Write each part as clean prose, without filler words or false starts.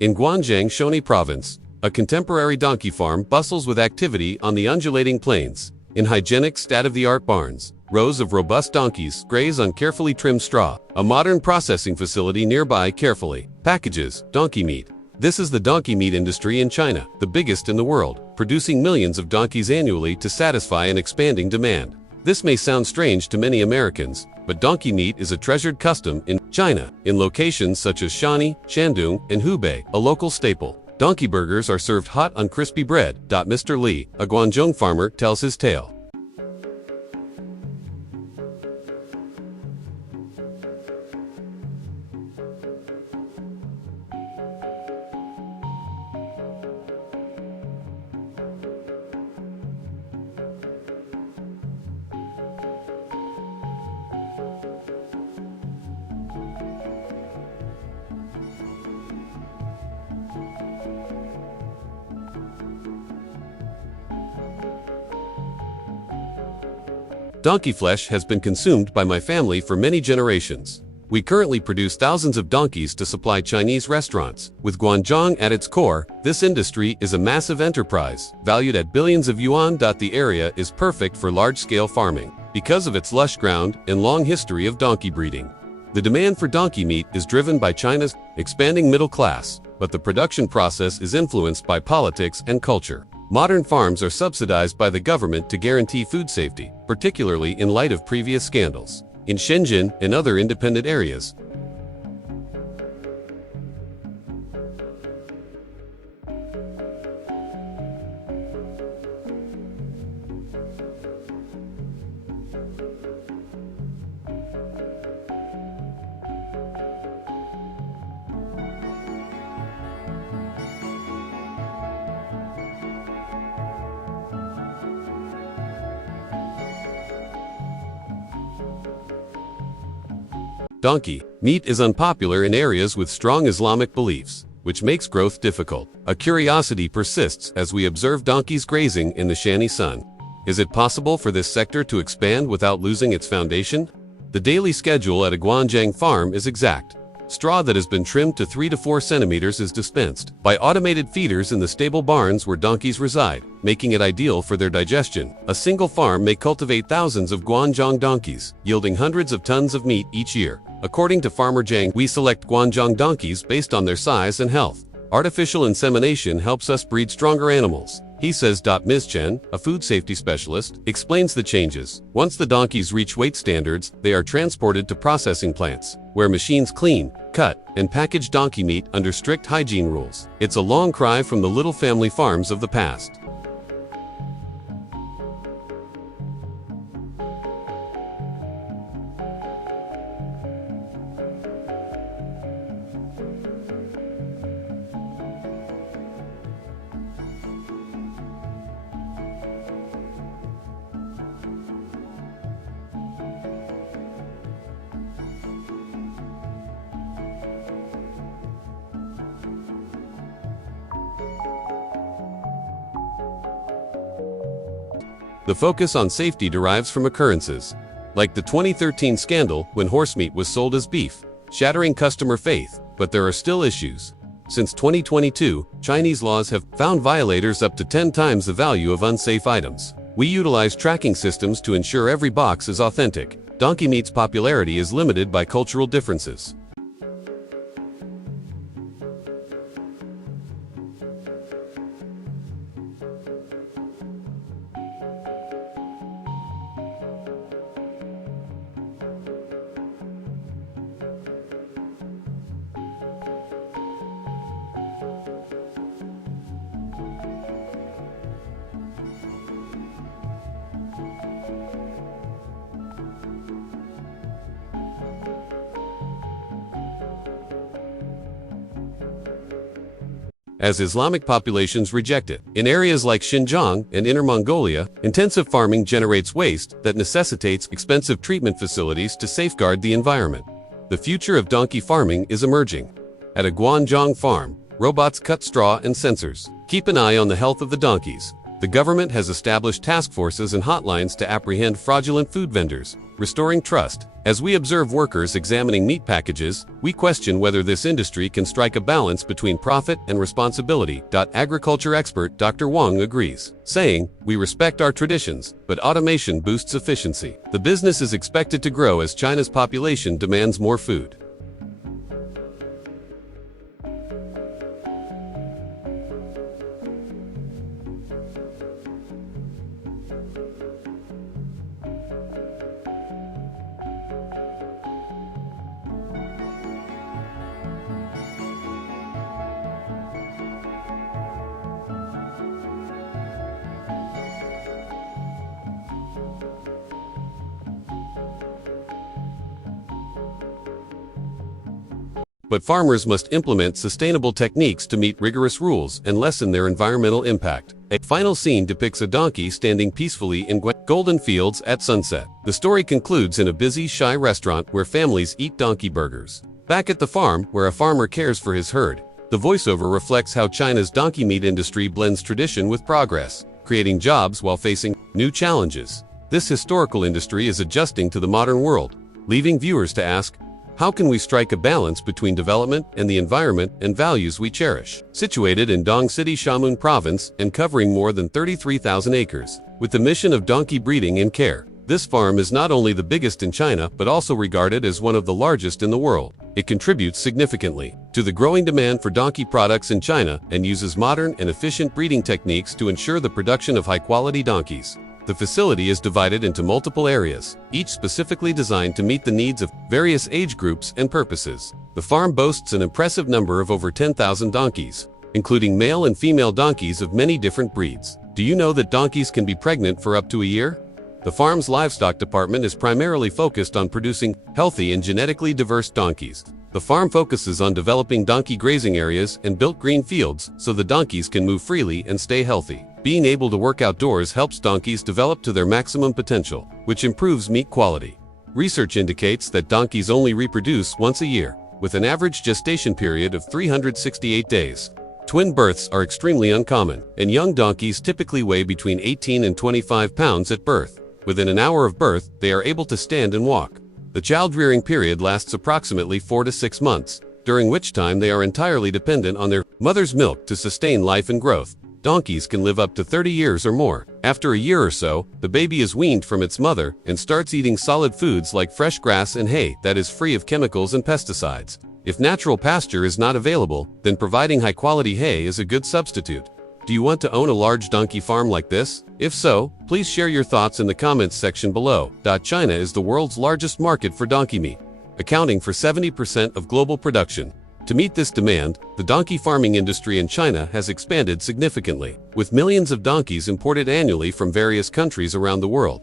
In Guanzhang, Shoni Province, a contemporary donkey farm bustles with activity on the undulating plains. In hygienic, state-of-the-art barns, rows of robust donkeys graze on carefully trimmed straw. A modern processing facility nearby carefully packages donkey meat. This is the donkey meat industry in China, the biggest in the world, producing millions of donkeys annually to satisfy an expanding demand. This may sound strange to many Americans, but donkey meat is a treasured custom in China, in locations such as Shaanxi, Shandong, and Hubei, a local staple. Donkey burgers are served hot on crispy bread. Mr. Li, a Guangzhou farmer, tells his tale. Donkey flesh has been consumed by my family for many generations. We currently produce thousands of donkeys to supply Chinese restaurants. With Guangzhou at its core, this industry is a massive enterprise, valued at billions of yuan. The area is perfect for large-scale farming, because of its lush ground and long history of donkey breeding. The demand for donkey meat is driven by China's expanding middle class, but the production process is influenced by politics and culture. Modern farms are subsidized by the government to guarantee food safety, particularly in light of previous scandals. In Shenzhen and other independent areas, donkey meat is unpopular in areas with strong Islamic beliefs, which makes growth difficult. A curiosity persists as we observe donkeys grazing in the Shaanxi sun. Is it possible for this sector to expand without losing its foundation? The daily schedule at a Guangzhou farm is exact. Straw that has been trimmed to 3 to 4 centimeters is dispensed by automated feeders in the stable barns where donkeys reside, making it ideal for their digestion. A single farm may cultivate thousands of Guangzhou donkeys, yielding hundreds of tons of meat each year. According to Farmer Zhang, we select Guangzhou donkeys based on their size and health. Artificial insemination helps us breed stronger animals, he says. Ms. Chen, a food safety specialist, explains the changes. Once the donkeys reach weight standards, they are transported to processing plants, where machines clean, cut, and package donkey meat under strict hygiene rules. It's a long cry from the little family farms of the past. The focus on safety derives from occurrences, like the 2013 scandal when horsemeat was sold as beef, shattering customer faith. But there are still issues. Since 2022, Chinese laws have found violators up to 10 times the value of unsafe items. We utilize tracking systems to ensure every box is authentic. Donkey meat's popularity is limited by cultural differences. As Islamic populations reject it. In areas like Xinjiang and Inner Mongolia, intensive farming generates waste that necessitates expensive treatment facilities to safeguard the environment. The future of donkey farming is emerging. At a Guangzhou farm, robots cut straw and sensors keep an eye on the health of the donkeys. The government has established task forces and hotlines to apprehend fraudulent food vendors, restoring trust. As we observe workers examining meat packages, we question whether this industry can strike a balance between profit and responsibility. Agriculture expert Dr. Wang agrees, saying, "We respect our traditions, but automation boosts efficiency. The business is expected to grow as China's population demands more food." But farmers must implement sustainable techniques to meet rigorous rules and lessen their environmental impact. A final scene depicts a donkey standing peacefully in golden fields at sunset. The story concludes in a busy, shy restaurant where families eat donkey burgers. Back at the farm, where a farmer cares for his herd, the voiceover reflects how China's donkey meat industry blends tradition with progress, creating jobs while facing new challenges. This historical industry is adjusting to the modern world, leaving viewers to ask, how can we strike a balance between development and the environment and values we cherish? Situated in Dong City, Xiamen Province, and covering more than 33,000 acres, with the mission of donkey breeding and care, this farm is not only the biggest in China but also regarded as one of the largest in the world. It contributes significantly to the growing demand for donkey products in China and uses modern and efficient breeding techniques to ensure the production of high-quality donkeys. The facility is divided into multiple areas, each specifically designed to meet the needs of various age groups and purposes. The farm boasts an impressive number of over 10,000 donkeys, including male and female donkeys of many different breeds. Do you know that donkeys can be pregnant for up to a year? The farm's livestock department is primarily focused on producing healthy and genetically diverse donkeys. The farm focuses on developing donkey grazing areas and built green fields so the donkeys can move freely and stay healthy. Being able to work outdoors helps donkeys develop to their maximum potential, which improves meat quality. Research indicates that donkeys only reproduce once a year, with an average gestation period of 368 days. Twin births are extremely uncommon, and young donkeys typically weigh between 18 and 25 pounds at birth. Within an hour of birth, they are able to stand and walk. The child-rearing period lasts approximately 4 to 6 months, during which time they are entirely dependent on their mother's milk to sustain life and growth. Donkeys can live up to 30 years or more. After a year or so, the baby is weaned from its mother and starts eating solid foods like fresh grass and hay that is free of chemicals and pesticides. If natural pasture is not available, then providing high-quality hay is a good substitute. Do you want to own a large donkey farm like this? If so, please share your thoughts in the comments section below. China is the world's largest market for donkey meat, accounting for 70% of global production. To meet this demand, the donkey farming industry in China has expanded significantly, with millions of donkeys imported annually from various countries around the world.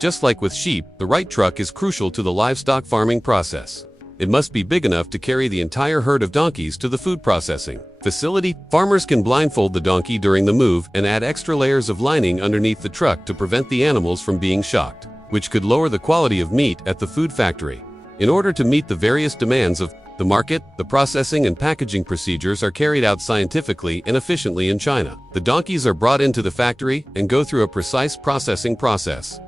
Just like with sheep, the right truck is crucial to the livestock farming process. It must be big enough to carry the entire herd of donkeys to the food processing facility. Farmers can blindfold the donkey during the move and add extra layers of lining underneath the truck to prevent the animals from being shocked, which could lower the quality of meat at the food factory. In order to meet the various demands of The market, the processing and packaging procedures are carried out scientifically and efficiently in China. The donkeys are brought into the factory and go through a precise processing process.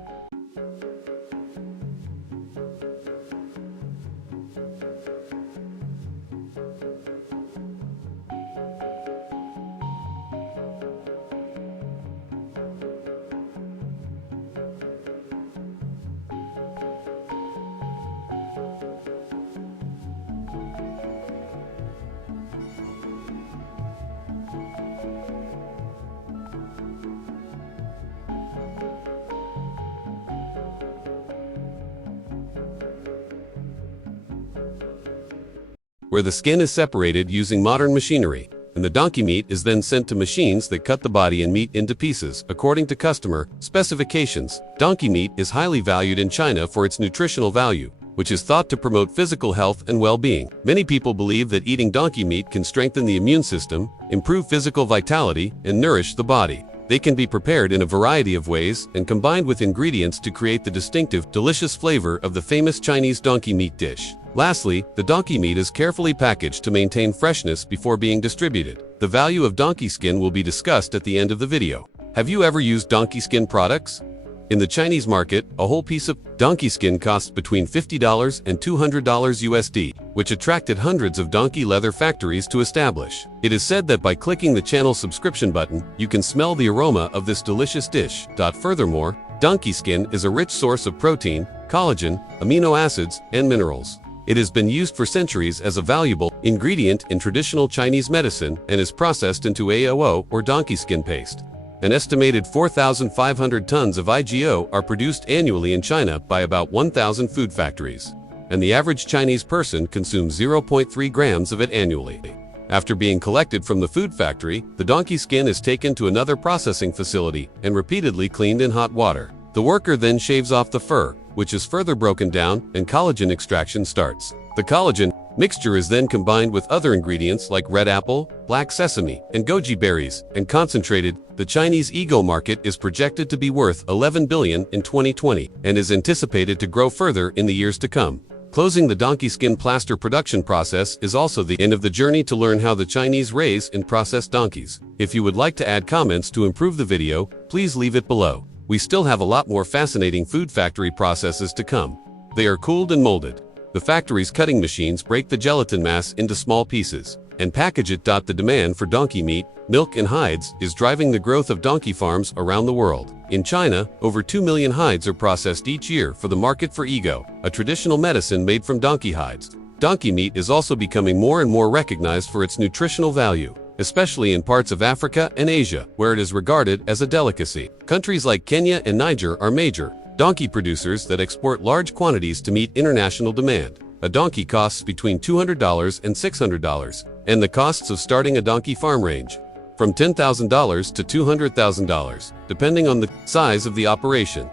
Where the skin is separated using modern machinery, and the donkey meat is then sent to machines that cut the body and meat into pieces according to customer specifications. Donkey meat is highly valued in China for its nutritional value, which is thought to promote physical health and well-being. Many people believe that eating donkey meat can strengthen the immune system, improve physical vitality, and nourish the body. They can be prepared in a variety of ways and combined with ingredients to create the distinctive, delicious flavor of the famous Chinese donkey meat dish. Lastly, the donkey meat is carefully packaged to maintain freshness before being distributed. The value of donkey skin will be discussed at the end of the video. Have you ever used donkey skin products? In the Chinese market, a whole piece of donkey skin costs between $50 and $200 USD, which attracted hundreds of donkey leather factories to establish. It is said that by clicking the channel subscription button, you can smell the aroma of this delicious dish. Furthermore, donkey skin is a rich source of protein, collagen, amino acids, and minerals. It has been used for centuries as a valuable ingredient in traditional Chinese medicine and is processed into AOO or donkey skin paste. An estimated 4,500 tons of IGO are produced annually in China by about 1,000 food factories, and the average Chinese person consumes 0.3 grams of it annually. After being collected from the food factory, the donkey skin is taken to another processing facility and repeatedly cleaned in hot water. The worker then shaves off the fur, which is further broken down, and collagen extraction starts. The collagen mixture is then combined with other ingredients like red apple, black sesame, and goji berries, and concentrated. The Chinese ego market is projected to be worth $11 billion in 2020 and is anticipated to grow further in the years to come. Closing the donkey skin plaster production process is also the end of the journey to learn how the Chinese raise and process donkeys. If you would like to add comments to improve the video, please leave it below. We still have a lot more fascinating food factory processes to come. They are cooled and molded. The factory's cutting machines break the gelatin mass into small pieces and package it. The demand for donkey meat, milk, and hides is driving the growth of donkey farms around the world. In China, over 2 million hides are processed each year for the market for ego, a traditional medicine made from donkey hides. Donkey meat is also becoming more and more recognized for its nutritional value, especially in parts of Africa and Asia, where it is regarded as a delicacy. Countries like Kenya and Niger are major donkey producers that export large quantities to meet international demand. A donkey costs between $200 and $600, and the costs of starting a donkey farm range from $10,000 to $200,000, depending on the size of the operation.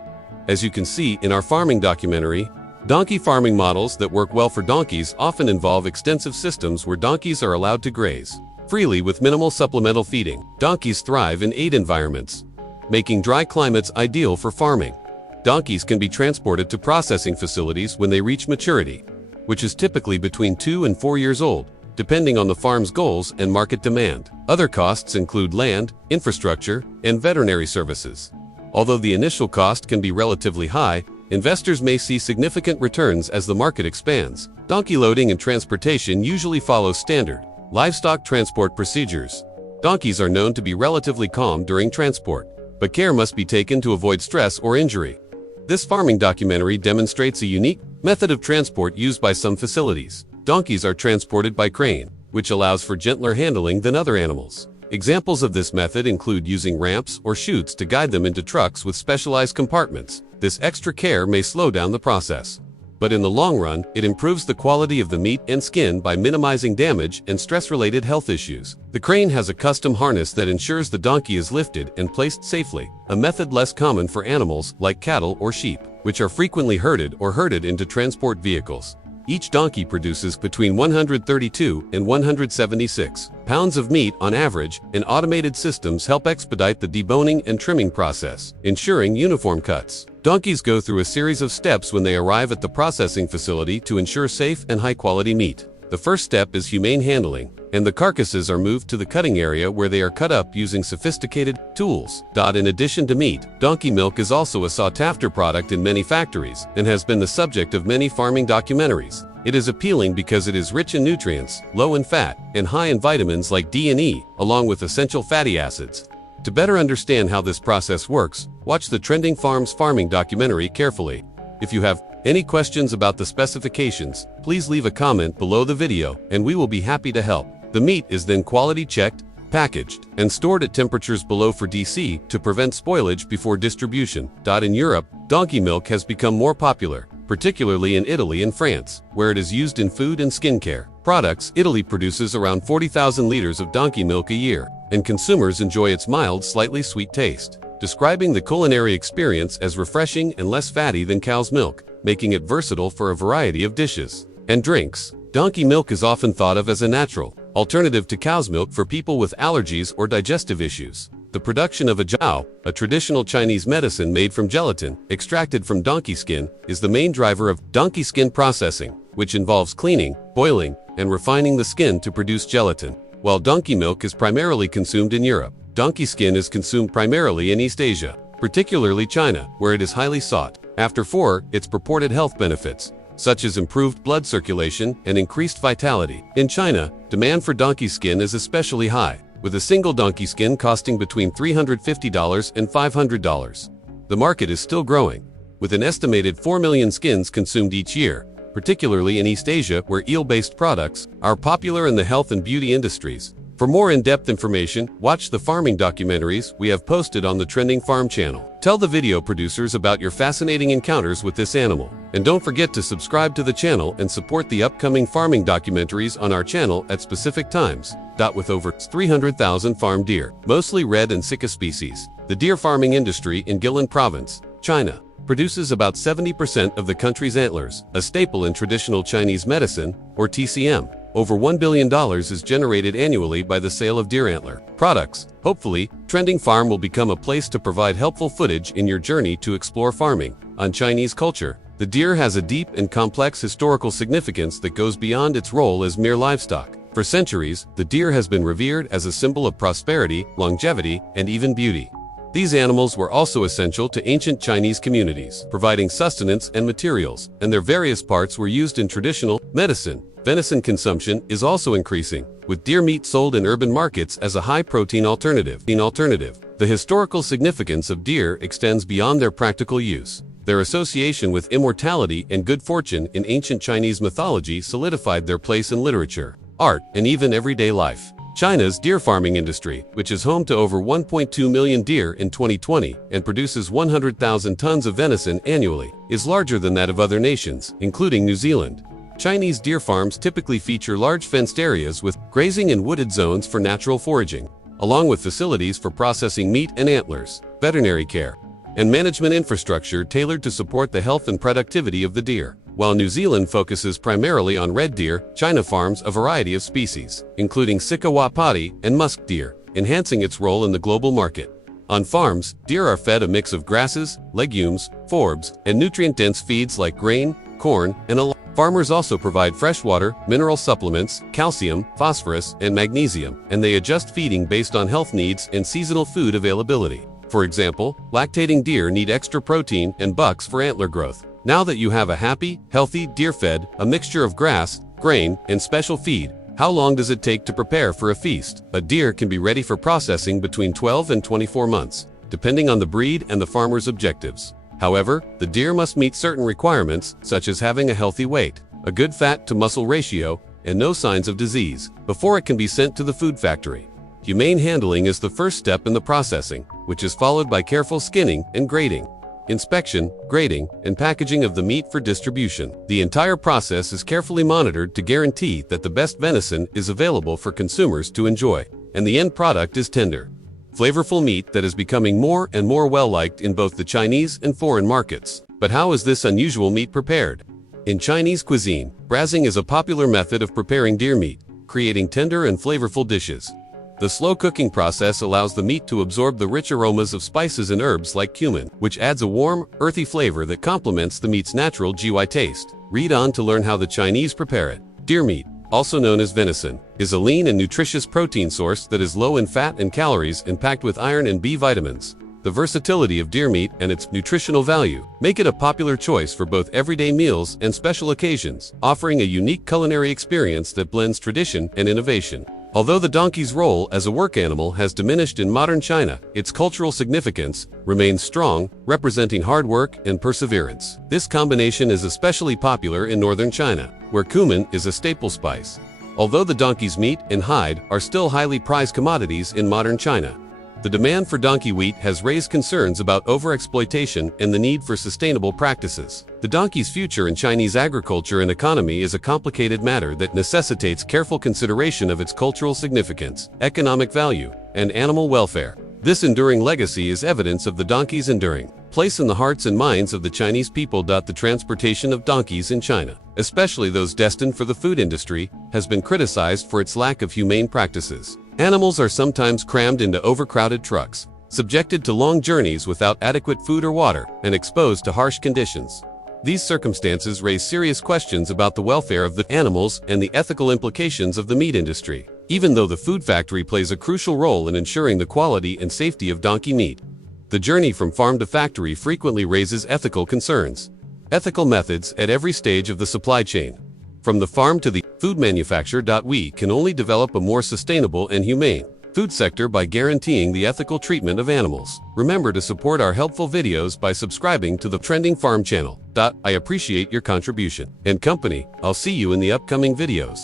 As you can see in our farming documentary, donkey farming models that work well for donkeys often involve extensive systems where donkeys are allowed to graze freely with minimal supplemental feeding. Donkeys thrive in arid environments, making dry climates ideal for farming. Donkeys can be transported to processing facilities when they reach maturity, which is typically between 2 and 4 years old, depending on the farm's goals and market demand. Other costs include land, infrastructure, and veterinary services. Although the initial cost can be relatively high, investors may see significant returns as the market expands. Donkey loading and transportation usually follow standard livestock transport procedures. Donkeys are known to be relatively calm during transport, but care must be taken to avoid stress or injury. This farming documentary demonstrates a unique method of transport used by some facilities. Donkeys are transported by crane, which allows for gentler handling than other animals. Examples of this method include using ramps or chutes to guide them into trucks with specialized compartments. This extra care may slow down the process, but in the long run, it improves the quality of the meat and skin by minimizing damage and stress-related health issues. The crane has a custom harness that ensures the donkey is lifted and placed safely, a method less common for animals like cattle or sheep, which are frequently herded into transport vehicles. Each donkey produces between 132 and 176 pounds of meat on average, and automated systems help expedite the deboning and trimming process, ensuring uniform cuts. Donkeys go through a series of steps when they arrive at the processing facility to ensure safe and high-quality meat. The first step is humane handling, and the carcasses are moved to the cutting area where they are cut up using sophisticated tools. In addition to meat, donkey milk is also a sought-after product in many factories and has been the subject of many farming documentaries. It is appealing because it is rich in nutrients, low in fat, and high in vitamins like D and E, along with essential fatty acids. To better understand how this process works, watch the Trending Farms farming documentary carefully. If you have any questions about the specifications, please leave a comment below the video and we will be happy to help. The meat is then quality checked, packaged, and stored at temperatures below 4 degrees to prevent spoilage before distribution. In Europe, donkey milk has become more popular, particularly in Italy and France, where it is used in food and skincare products. Italy produces around 40,000 liters of donkey milk a year, and consumers enjoy its mild, slightly sweet taste, describing the culinary experience as refreshing and less fatty than cow's milk, making it versatile for a variety of dishes and drinks. Donkey milk is often thought of as a natural alternative to cow's milk for people with allergies or digestive issues. The production of jiao, a traditional Chinese medicine made from gelatin extracted from donkey skin, is the main driver of donkey skin processing, which involves cleaning, boiling, and refining the skin to produce gelatin. While donkey milk is primarily consumed in Europe, donkey skin is consumed primarily in East Asia, particularly China, where it is highly sought after for its purported health benefits, such as improved blood circulation and increased vitality. In China, demand for donkey skin is especially high, with a single donkey skin costing between $350 and $500. The market is still growing, with an estimated 4 million skins consumed each year, particularly in East Asia, where eel-based products are popular in the health and beauty industries. For more in-depth information, watch the farming documentaries we have posted on the Trending Farm channel. Tell the video producers about your fascinating encounters with this animal. And don't forget to subscribe to the channel and support the upcoming farming documentaries on our channel at specific times. With over 300,000 farm deer, mostly red and Sika species, the deer farming industry in Guilin Province, China, produces about 70% of the country's antlers, a staple in traditional Chinese medicine, or TCM. Over $1 billion is generated annually by the sale of deer antler products. Hopefully, Trending Farm will become a place to provide helpful footage in your journey to explore farming. On Chinese culture, the deer has a deep and complex historical significance that goes beyond its role as mere livestock. For centuries, the deer has been revered as a symbol of prosperity, longevity, and even beauty. These animals were also essential to ancient Chinese communities, providing sustenance and materials, and their various parts were used in traditional medicine. Venison consumption is also increasing, with deer meat sold in urban markets as a high-protein alternative. The historical significance of deer extends beyond their practical use. Their association with immortality and good fortune in ancient Chinese mythology solidified their place in literature, art, and even everyday life. China's deer farming industry, which is home to over 1.2 million deer in 2020 and produces 100,000 tons of venison annually, is larger than that of other nations, including New Zealand. Chinese deer farms typically feature large fenced areas with grazing and wooded zones for natural foraging, along with facilities for processing meat and antlers, veterinary care, and management infrastructure tailored to support the health and productivity of the deer. While New Zealand focuses primarily on red deer, China farms a variety of species, including Sika wapiti and musk deer, enhancing its role in the global market. On farms, deer are fed a mix of grasses, legumes, forbs, and nutrient-dense feeds like grain, corn, and farmers also provide freshwater, mineral supplements, calcium, phosphorus, and magnesium, and they adjust feeding based on health needs and seasonal food availability. For example, lactating deer need extra protein and bucks for antler growth. Now that you have a happy, healthy deer fed a mixture of grass, grain, and special feed, how long does it take to prepare for a feast? A deer can be ready for processing between 12 and 24 months, depending on the breed and the farmer's objectives. However, the deer must meet certain requirements, such as having a healthy weight, a good fat-to-muscle ratio, and no signs of disease, before it can be sent to the food factory. Humane handling is the first step in the processing, which is followed by careful skinning and grading, inspection, grading, and packaging of the meat for distribution. The entire process is carefully monitored to guarantee that the best venison is available for consumers to enjoy, and the end product is tender, flavorful meat that is becoming more and more well-liked in both the Chinese and foreign markets. But how is this unusual meat prepared? In Chinese cuisine, braising is a popular method of preparing deer meat, creating tender and flavorful dishes. The slow cooking process allows the meat to absorb the rich aromas of spices and herbs like cumin, which adds a warm, earthy flavor that complements the meat's natural GY taste. Read on to learn how the Chinese prepare it. Deer meat. also known as venison, is a lean and nutritious protein source that is low in fat and calories and packed with iron and B vitamins. The versatility of deer meat and its nutritional value make it a popular choice for both everyday meals and special occasions, offering a unique culinary experience that blends tradition and innovation. Although the donkey's role as a work animal has diminished in modern China, its cultural significance remains strong, representing hard work and perseverance. This combination is especially popular in northern China, where cumin is a staple spice. Although the donkey's meat and hide are still highly prized commodities in modern China, the demand for donkey wheat has raised concerns about overexploitation and the need for sustainable practices. The donkey's future in Chinese agriculture and economy is a complicated matter that necessitates careful consideration of its cultural significance, economic value, and animal welfare. This enduring legacy is evidence of the donkey's enduring place in the hearts and minds of the Chinese people. The transportation of donkeys in China, especially those destined for the food industry, has been criticized for its lack of humane practices. Animals are sometimes crammed into overcrowded trucks, subjected to long journeys without adequate food or water, and exposed to harsh conditions. These circumstances raise serious questions about the welfare of the animals and the ethical implications of the meat industry, even though the food factory plays a crucial role in ensuring the quality and safety of donkey meat. The journey from farm to factory frequently raises ethical concerns. Ethical methods at every stage of the supply chain, from the farm to the food manufacturer. We can only develop a more sustainable and humane food sector by guaranteeing the ethical treatment of animals. Remember to support our helpful videos by subscribing to the Trending Farm channel. I appreciate your contribution and company. I'll see you in the upcoming videos.